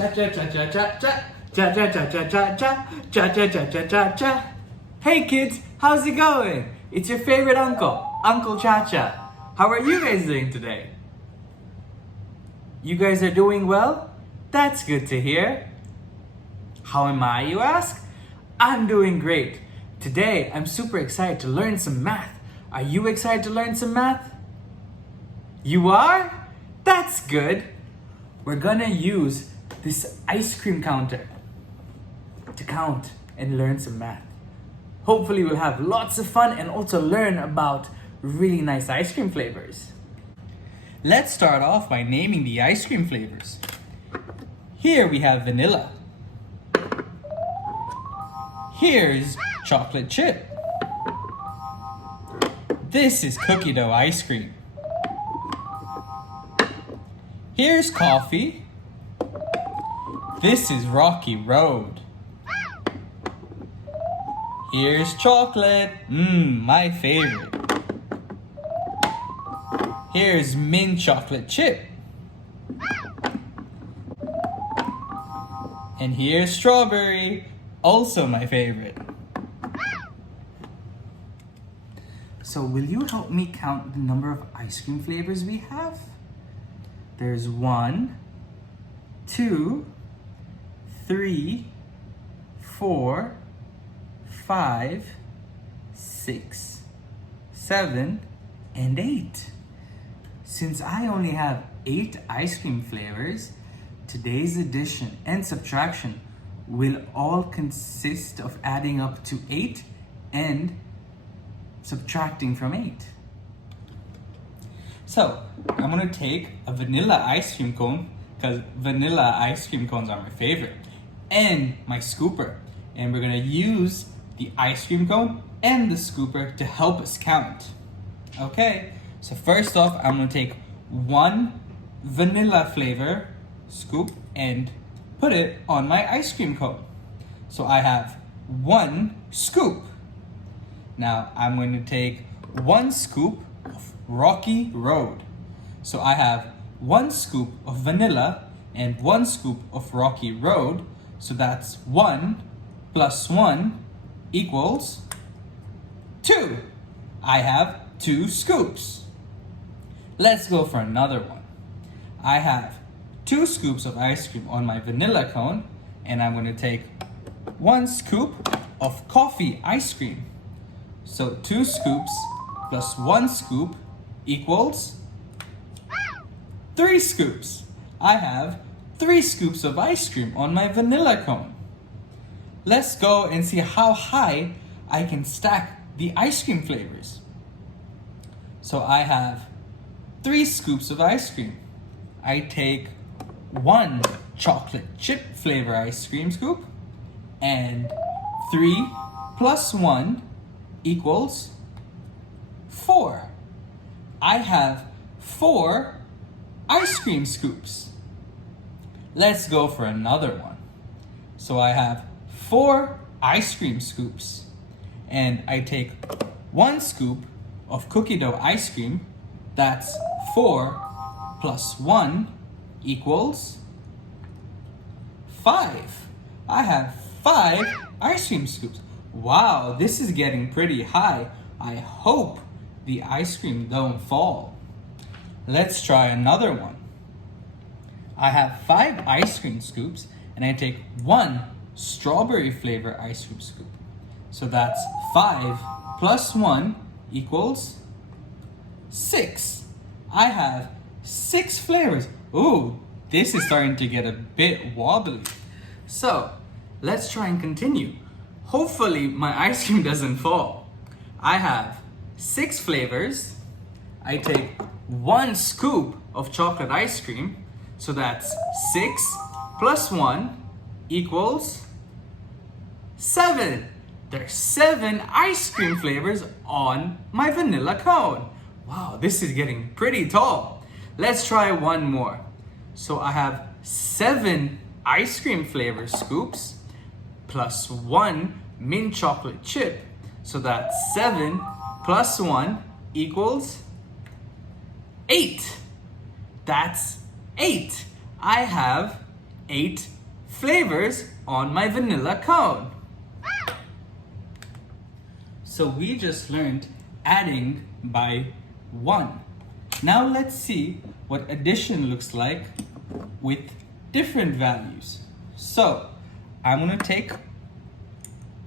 Cha cha cha cha cha cha. Cha cha cha cha cha cha. Cha cha cha cha cha cha. Hey kids, how's it going? It's your favorite uncle, Uncle Chacha. How are you guys doing today? You guys are doing well? That's good to hear. How am I, you ask? I'm doing great. Today, I'm super excited to learn some math. Are you excited to learn some math? You are? That's good. We're gonna use this ice cream counter to count and learn some math. Hopefully we'll have lots of fun and also learn about really nice ice cream flavors. Let's start off by naming the ice cream flavors. Here we have vanilla. Here's chocolate chip. This is cookie dough ice cream. Here's coffee. This is Rocky Road. Here's chocolate. My favorite. Here's mint chocolate chip. And here's strawberry, also my favorite. So will you help me count the number of ice cream flavors we have? There's 1, 2, 3, 4, 5, 6, 7, and 8. Since I only have 8 ice cream flavors, today's addition and subtraction will all consist of adding up to 8 and subtracting from 8. So, I'm gonna take a vanilla ice cream cone, because vanilla ice cream cones are my favorite, and my scooper. And we're gonna use the ice cream cone and the scooper to help us count. Okay, so first off, I'm gonna take one vanilla flavor scoop and put it on my ice cream cone. So I have 1 scoop. Now I'm going to take 1 scoop of Rocky Road. So I have 1 scoop of vanilla and 1 scoop of Rocky Road. So that's 1 plus 1 equals 2. I have 2 scoops. Let's go for another one. I have 2 scoops of ice cream on my vanilla cone, and I'm going to take 1 scoop of coffee ice cream. So 2 scoops plus 1 scoop equals 3 scoops. I have 3 scoops of ice cream on my vanilla cone. Let's go and see how high I can stack the ice cream flavors. So I have 3 scoops of ice cream. I take 1 chocolate chip flavor ice cream scoop, and 3 plus 1 equals 4. I have 4 ice cream scoops. Let's go for another one. So I have 4 ice cream scoops, and I take 1 scoop of cookie dough ice cream. That's 4 plus 1 equals 5. I have 5 ice cream scoops. Wow, this is getting pretty high. I hope the ice cream don't fall. Let's try another one. I have 5 ice cream scoops, and I take 1 strawberry flavor ice cream scoop. So that's 5 plus 1 equals 6. I have 6 flavors. Ooh, this is starting to get a bit wobbly. So, let's try and continue. Hopefully my ice cream doesn't fall. I have 6 flavors. I take 1 scoop of chocolate ice cream. So that's 6 plus 1 equals 7. There's 7 ice cream flavors on my vanilla cone. Wow, this is getting pretty tall. Let's try one more. So I have 7 ice cream flavor scoops plus 1 mint chocolate chip. So that's 7 plus 1 equals 8. That's 8. I have 8 flavors on my vanilla cone. So we just learned adding by 1. Now let's see what addition looks like with different values. So I'm going to take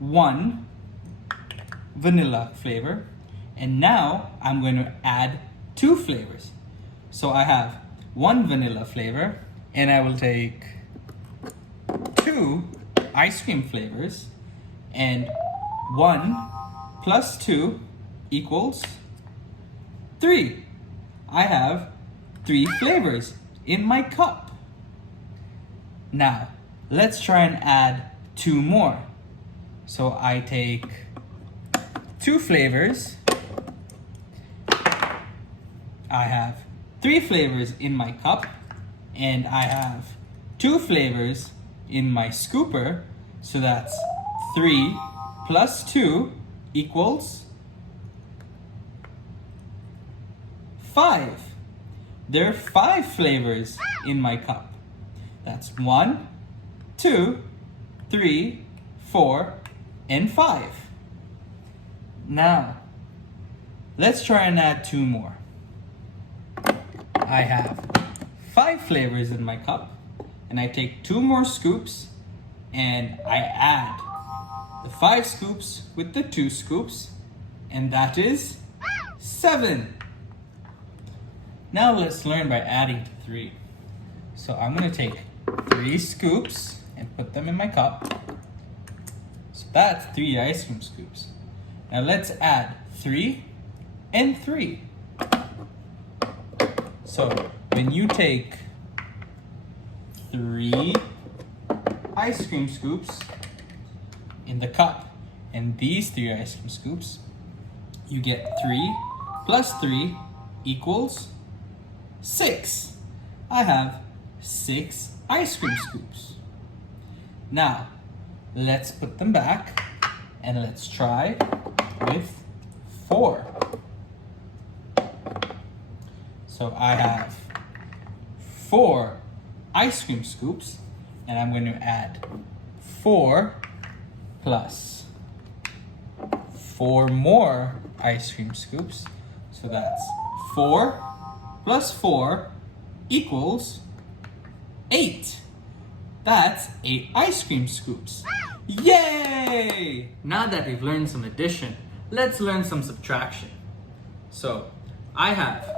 1 vanilla flavor, and now I'm going to add 2 flavors. So I have 1 vanilla flavor, and I will take 2 ice cream flavors, and 1 plus 2 equals 3. I have 3 flavors in my cup. Now, let's try and add 2 more. So I take 2 flavors. I have 3 flavors in my cup, and I have 2 flavors in my scooper. So that's 3 plus 2 equals 5. There are 5 flavors in my cup. That's 1, 2, 3, 4, and 5. Now, let's try and add 2 more. I have 5 flavors in my cup, and I take 2 more scoops, and I add the 5 scoops with the 2 scoops, and that is 7. Now let's learn by adding to 3. So I'm going to take 3 scoops and put them in my cup. So that's 3 ice cream scoops. Now let's add 3 and 3. So when you take 3 ice cream scoops in the cup and these 3 ice cream scoops, you get 3 plus 3 equals 6. I have 6 ice cream scoops. Now, let's put them back and let's try with 4. So I have 4 ice cream scoops, and I'm going to add 4 plus 4 more ice cream scoops. So that's 4 plus 4 equals 8. That's 8 ice cream scoops. Yay! Now that we've learned some addition, let's learn some subtraction. So I have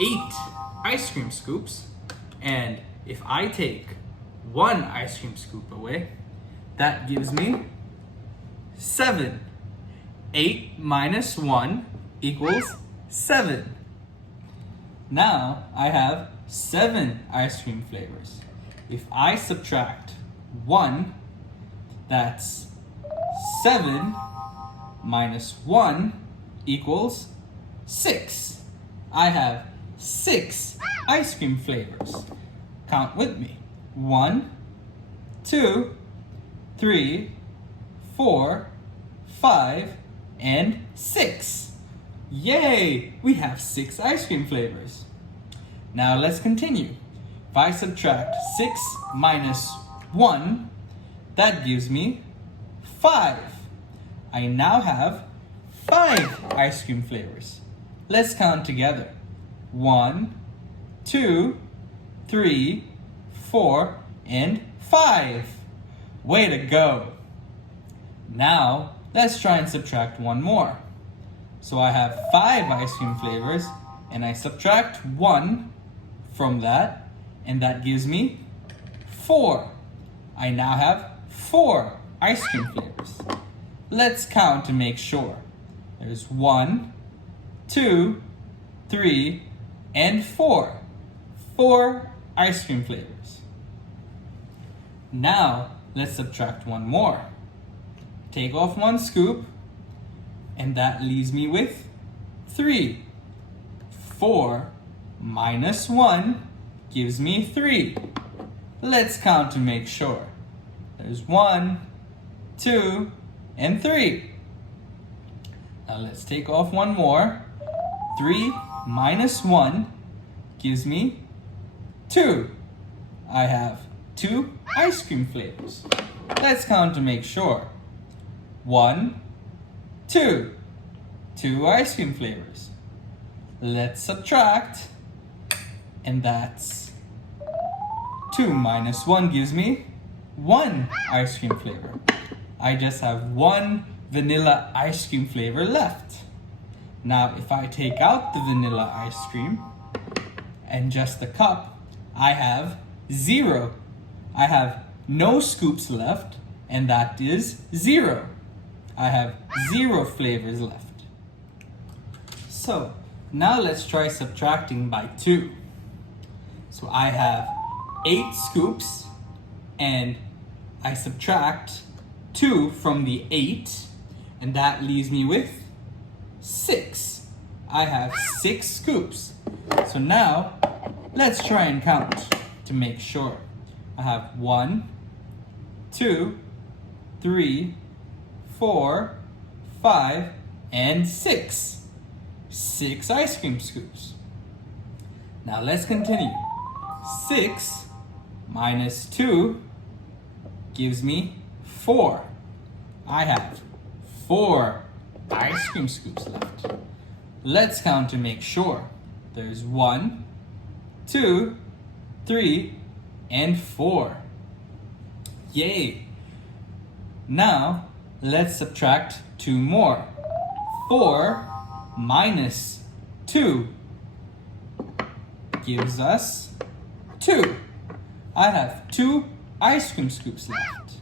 8 ice cream scoops, and if I take 1 ice cream scoop away, that gives me 7. 8 minus 1 equals 7. Now I have 7 ice cream flavors. If I subtract 1, that's 7 minus 1 equals 6. I have 6 ice cream flavors. Count with me. 1, 2, 3, 4, 5, and 6. Yay! We have 6 ice cream flavors. Now let's continue. If I subtract 6 minus 1, that gives me 5. I now have 5 ice cream flavors. Let's count together. 1, 2, 3, 4, and 5. Way to go! Now, let's try and subtract 1 more. So I have 5 ice cream flavors, and I subtract 1 from that, and that gives me 4. I now have 4 ice cream flavors. Let's count to make sure. There's 1, 2, 3, and 4. 4 ice cream flavors. Now, let's subtract 1 more. Take off 1 scoop, and that leaves me with 3. 4 minus 1 gives me 3. Let's count to make sure. There's 1, 2, and 3. Now let's take off 1 more. 3 minus 1 gives me 2. I have 2 ice cream flavors. Let's count to make sure. 1, 2. 2 ice cream flavors. Let's subtract. And that's 2 minus 1 gives me 1 ice cream flavor. I just have 1 vanilla ice cream flavor left. Now, if I take out the vanilla ice cream and just the cup, I have 0. I have no scoops left, and that is 0. I have 0 flavors left. So, now let's try subtracting by 2. So I have 8 scoops, and I subtract 2 from the 8, and that leaves me with 6. I have 6 scoops. So now, let's try and count to make sure. I have 1, 2, 3, 4, 5, and 6. 6 ice cream scoops. Now let's continue. 6 minus 2 gives me 4. I have 4 ice cream scoops left. Let's count to make sure. There's 1, 2, 3, and 4. Yay! Now, let's subtract 2 more. 4 minus 2 gives us 2. I have 2 ice cream scoops left.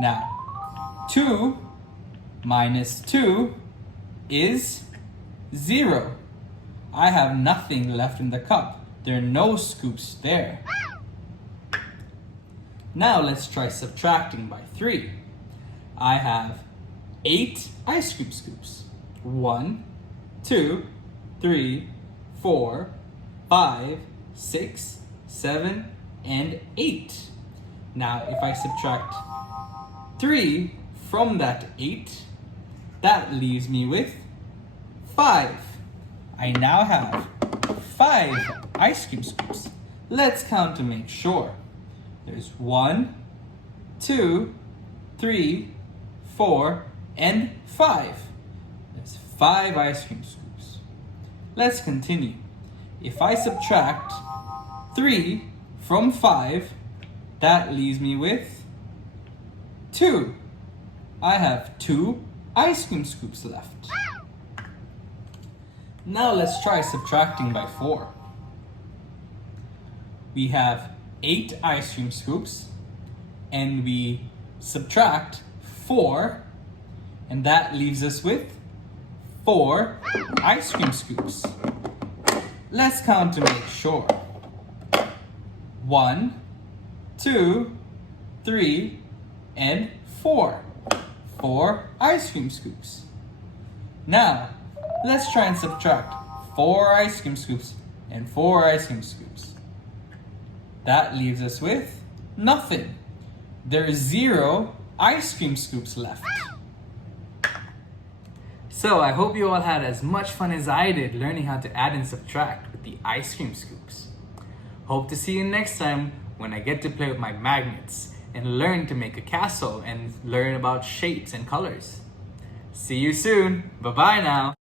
Now, 2 minus 2 is 0. I have nothing left in the cup. There are no scoops there. Now let's try subtracting by 3. I have 8 ice cream scoops. 1, 2, 3, 4, 5, 6, 7, and 8. Now if I subtract 3 from that 8, that leaves me with 5. I now have 5 ice cream scoops. Let's count to make sure. There's 1, 2, 3, 4, and 5. There's 5 ice cream scoops. Let's continue. If I subtract 3 from 5, that leaves me with 2. I have 2 ice cream scoops left. Now let's try subtracting by 4. We have 8 ice cream scoops, and we subtract 4, and that leaves us with 4 ice cream scoops. Let's count to make sure. 1, 2, 3, and 4. 4 ice cream scoops. Now, let's try and subtract 4 ice cream scoops and 4 ice cream scoops. That leaves us with nothing. There is 0 ice cream scoops left. So I hope you all had as much fun as I did learning how to add and subtract with the ice cream scoops. Hope to see you next time when I get to play with my magnets and learn to make a castle and learn about shapes and colors. See you soon. Bye-bye now.